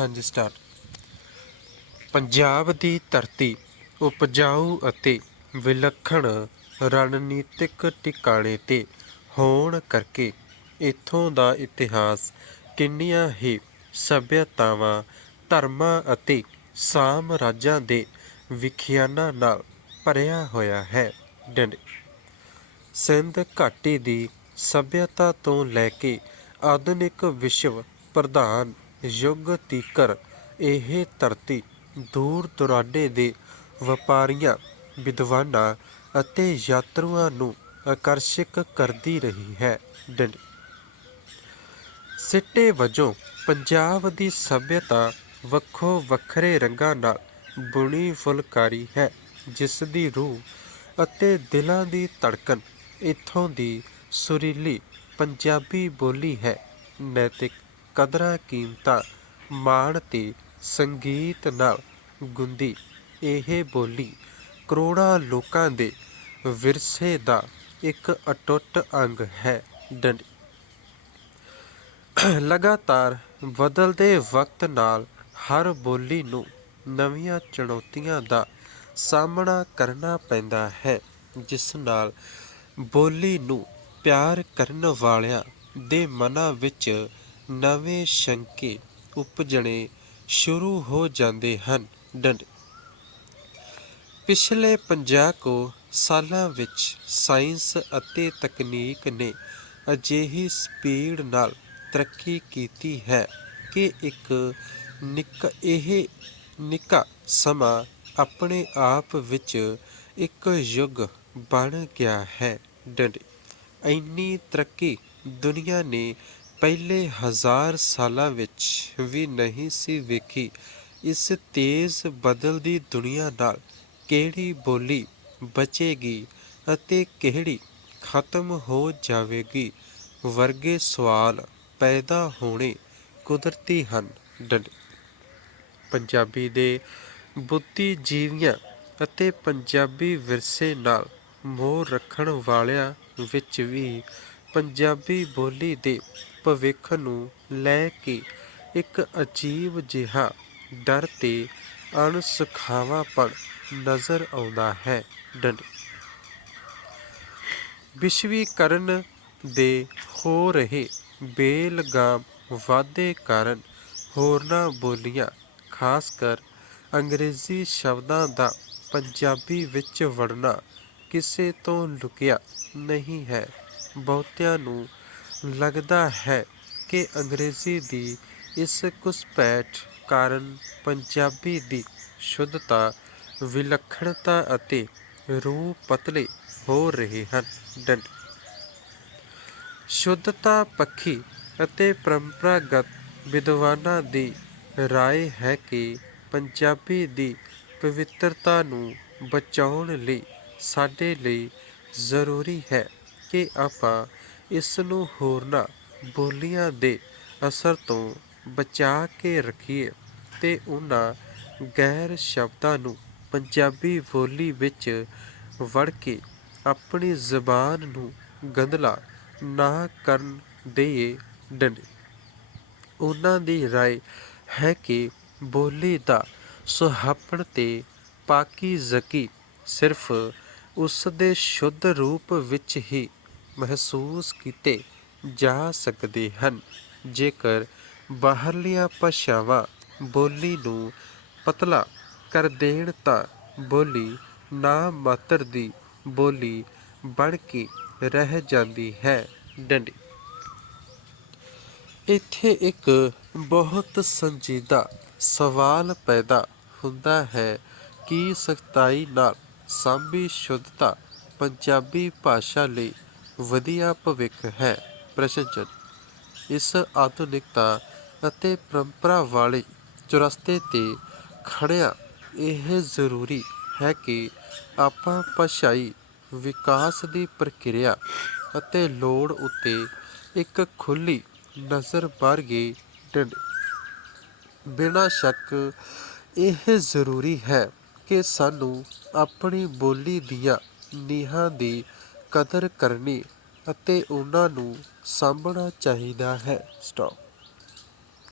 ਹਾਂਜੀ ਸਟਾਰਟ ਪੰਜਾਬ ਦੀ ਧਰਤੀ, ਉਪਜਾਊ ਅਤੇ ਵਿਲੱਖਣ ਰਣਨੀਤਿਕ ਟਿਕਾਣੇ ਤੇ ਹੋਣ ਕਰਕੇ ਇੱਥੋਂ ਦਾ ਇਤਿਹਾਸ ਕਿੰਨੀਆਂ ਹੀ ਸਭਿਅਤਾਵਾਂ, ਧਰਮਾਂ ਅਤੇ ਸਾਮਰਾਜਾਂ ਦੇ ਵਿਖਿਆਨਾਂ ਨਾਲ ਭਰਿਆ ਹੋਇਆ ਹੈ। ਡੰਡ। ਸਿੰਧ ਘਾਟੀ ਦੀ ਸਭਿਅਤਾ ਤੋਂ ਲੈ ਕੇ ਆਧੁਨਿਕ ਵਿਸ਼ਵ ਪ੍ਰਧਾਨ ਯੁੱਗ ਤੀਕਰ, ਇਹ ਧਰਤੀ ਦੂਰ ਦੁਰਾਡੇ ਦੇ ਵਪਾਰੀਆਂ, ਵਿਦਵਾਨਾਂ ਅਤੇ ਯਾਤਰੂਆਂ ਨੂੰ ਆਕਰਸ਼ਿਤ ਕਰਦੀ ਰਹੀ ਹੈ ਸਿੱਟੇ ਵਜੋਂ ਪੰਜਾਬ ਦੀ ਸਭਿਅਤਾ ਵੱਖੋ ਵੱਖਰੇ ਰੰਗਾਂ ਨਾਲ ਬੁਣੀ ਫੁਲਕਾਰੀ ਹੈ, ਜਿਸ ਦੀ ਰੂਹ ਅਤੇ ਦਿਲਾਂ ਦੀ ਧੜਕਣ ਇੱਥੋਂ ਦੀ ਸੁਰੀਲੀ ਪੰਜਾਬੀ ਬੋਲੀ ਹੈ, ਨੈਤਿਕ ਕਦਰਾਂ ਕੀਮਤਾਂ ਮਾਣ ਤੇ ਸੰਗੀਤ ਨਾਲ ਗੁੰਦੀ। ਇਹ ਬੋਲੀ ਕਰੋੜਾਂ ਲੋਕਾਂ ਦੇ ਵਿਰਸੇ ਦਾ ਇੱਕ ਅਟੁੱਟ ਅੰਗ ਹੈ ਡੰਡੀ। ਲਗਾਤਾਰ ਬਦਲਦੇ ਵਕਤ ਨਾਲ ਹਰ ਬੋਲੀ ਨੂੰ ਨਵੀਆਂ ਚੁਣੌਤੀਆਂ ਦਾ ਸਾਹਮਣਾ ਕਰਨਾ ਪੈਂਦਾ ਹੈ, ਜਿਸ ਨਾਲ ਬੋਲੀ ਨੂੰ ਪਿਆਰ ਕਰਨ ਵਾਲਿਆਂ ਦੇ ਮਨਾਂ ਵਿੱਚ ਨਵੇਂ ਸ਼ੰਕੇ ਉਪਜਣੇ ਸ਼ੁਰੂ ਹੋ ਜਾਂਦੇ ਹਨ। ਡੰਡ ਪਿਛਲੇ 50 ਕੋ ਸਾਲਾਂ ਵਿੱਚ ਸਾਇੰਸ ਅਤੇ ਤਕਨੀਕ ਨੇ ਅਜਿਹੀ ਸਪੀਡ ਨਾਲ ਤਰੱਕੀ ਕੀਤੀ ਹੈ ਕਿ ਇੱਕ ਨਿੱਕ, ਇਹ ਨਿੱਕਾ ਸਮਾਂ ਆਪਣੇ ਆਪ ਵਿੱਚ ਇੱਕ ਯੁੱਗ ਬਣ ਗਿਆ ਹੈ। ਡੰਡੇ ਇੰਨੀ ਤਰੱਕੀ ਦੁਨੀਆ ਨੇ ਪਹਿਲੇ ਹਜ਼ਾਰ ਸਾਲਾਂ ਵਿੱਚ ਵੀ ਨਹੀਂ ਸੀ ਵੇਖੀ। ਇਸ ਤੇਜ਼ ਬਦਲਦੀ ਦੁਨੀਆ ਨਾਲ ਕਿਹੜੀ ਬੋਲੀ ਬਚੇਗੀ ਅਤੇ ਕਿਹੜੀ ਖਤਮ ਹੋ ਜਾਵੇਗੀ? ਵਰਗੇ ਸਵਾਲ ਪੈਦਾ ਹੋਣੇ ਕੁਦਰਤੀ ਹਨ। ਡੰਡੇ। ਪੰਜਾਬੀ ਦੇ ਬੁੱਧੀਜੀਵੀਆਂ ਅਤੇ ਪੰਜਾਬੀ ਵਿਰਸੇ ਨਾਲ ਮੋਹ ਰੱਖਣ ਵਾਲਿਆਂ ਵਿੱਚ ਵੀ ਪੰਜਾਬੀ ਬੋਲੀ ਦੇ ਭਵਿੱਖ ਨੂੰ ਲੈ ਕੇ ਇੱਕ ਅਜੀਬ ਜਿਹਾ ਡਰ ਤੇ ਅਣਸੁਖਾਵਾਪਣ ਨਜ਼ਰ ਆਉਂਦਾ ਹੈ। ਡੰਡ। ਵਿਸ਼ਵੀਕਰਨ ਦੇ ਹੋ ਰਹੇ ਬੇਲਗਾਮ ਵਾਧੇ ਕਾਰਨ ਹੋਰਨਾਂ ਬੋਲੀਆਂ, ਖਾਸ ਕਰ ਅੰਗਰੇਜ਼ੀ ਸ਼ਬਦਾਂ ਦਾ ਪੰਜਾਬੀ ਵਿੱਚ ਵੜਨਾ ਕਿਸੇ ਤੋਂ ਲੁਕਿਆ ਨਹੀਂ ਹੈ। ਬਹੁਤਿਆਂ ਨੂੰ ਲੱਗਦਾ ਹੈ ਕਿ ਅੰਗਰੇਜ਼ੀ ਦੀ ਇਸ ਘੁਸਪੈਠ ਕਾਰਨ ਪੰਜਾਬੀ ਦੀ ਸ਼ੁੱਧਤਾ, ਵਿਲੱਖਣਤਾ ਅਤੇ ਰੂਹ ਪਤਲੇ ਹੋ ਰਹੇ ਹਨ। ਡੰਡ। ਸ਼ੁੱਧਤਾ ਪੱਖੀ ਅਤੇ ਪਰੰਪਰਾਗਤ ਵਿਦਵਾਨਾਂ ਦੀ ਰਾਏ ਹੈ ਕਿ ਪੰਜਾਬੀ ਦੀ ਪਵਿੱਤਰਤਾ ਨੂੰ ਬਚਾਉਣ ਲਈ ਸਾਡੇ ਲਈ ਜ਼ਰੂਰੀ ਹੈ। ਕਿ ਆਪਾਂ ਇਸ ਨੂੰ ਹੋਰਨਾਂ ਬੋਲੀਆਂ ਦੇ ਅਸਰ ਤੋਂ ਬਚਾ ਕੇ ਰੱਖੀਏ ਤੇ ਉਹਨਾਂ ਗੈਰ ਸ਼ਬਦਾਂ ਨੂੰ ਪੰਜਾਬੀ ਬੋਲੀ ਵਿੱਚ ਵੜ ਕੇ ਆਪਣੀ ਜ਼ਬਾਨ ਨੂੰ ਗੰਧਲਾ ਨਾ ਕਰਨ ਦੇਈਏ ਡੰਡੇ। ਉਹਨਾਂ ਦੀ ਰਾਏ ਹੈ ਕਿ ਬੋਲੀ ਦਾ ਸੁਹਾਪਣ ਤੇ ਪਾਕੀ ਜ਼ਕੀ ਸਿਰਫ ਉਸ ਦੇ ਸ਼ੁੱਧ ਰੂਪ ਵਿੱਚ ਹੀ ਮਹਿਸੂਸ ਕੀਤੇ ਜਾ ਸਕਦੇ ਹਨ। ਜੇਕਰ ਬਾਹਰਲੀਆਂ ਭਾਸ਼ਾਵਾਂ ਬੋਲੀ ਨੂੰ ਪਤਲਾ ਕਰ ਦੇਣ ਤਾਂ ਬੋਲੀ ਨਾ ਮਾਤਰ ਦੀ ਬੋਲੀ ਬਣ ਕੇ ਰਹਿ ਜਾਂਦੀ ਹੈ। ਡੰਡੀ। ਇੱਥੇ ਇੱਕ ਬਹੁਤ ਸੰਜੀਦਾ ਸਵਾਲ ਪੈਦਾ ਹੁੰਦਾ ਹੈ ਕਿ ਸਖਤਾਈ ਨਾਲ ਸਾਂਭੀ ਸ਼ੁੱਧਤਾ ਪੰਜਾਬੀ ਭਾਸ਼ਾ ਲਈ ਵਧੀਆ ਭਵਿੱਖ ਹੈ ਪ੍ਰਸ਼ਨਚਨ ਇਸ ਆਧੁਨਿਕਤਾ ਅਤੇ ਪਰੰਪਰਾ ਵਾਲੇ ਚੁਰਸਤੇ ਤੇ ਖੜਿਆ ਇਹ ਜ਼ਰੂਰੀ ਹੈ ਕਿ ਆਪਾਂ ਭਾਸ਼ਾਈ ਵਿਕਾਸ ਦੀ ਪ੍ਰਕਿਰਿਆ ਅਤੇ ਲੋੜ ਉੱਤੇ ਇੱਕ ਖੁੱਲੀ ਨਜ਼ਰ ਮਾਰੀਏ ਡੰਡ ਬਿਨਾਂ ਸ਼ੱਕ ਇਹ ਜ਼ਰੂਰੀ ਹੈ ਕਿ ਸਾਨੂੰ ਆਪਣੀ ਬੋਲੀ ਦੀਆਂ ਨੀਹਾਂ ਦੀ ਕਦਰ ਕਰਨੀ ਅਤੇ ਉਹਨਾਂ ਨੂੰ ਸਾਂਭਣਾ ਚਾਹੀਦਾ ਹੈ। ਸਟਾਪ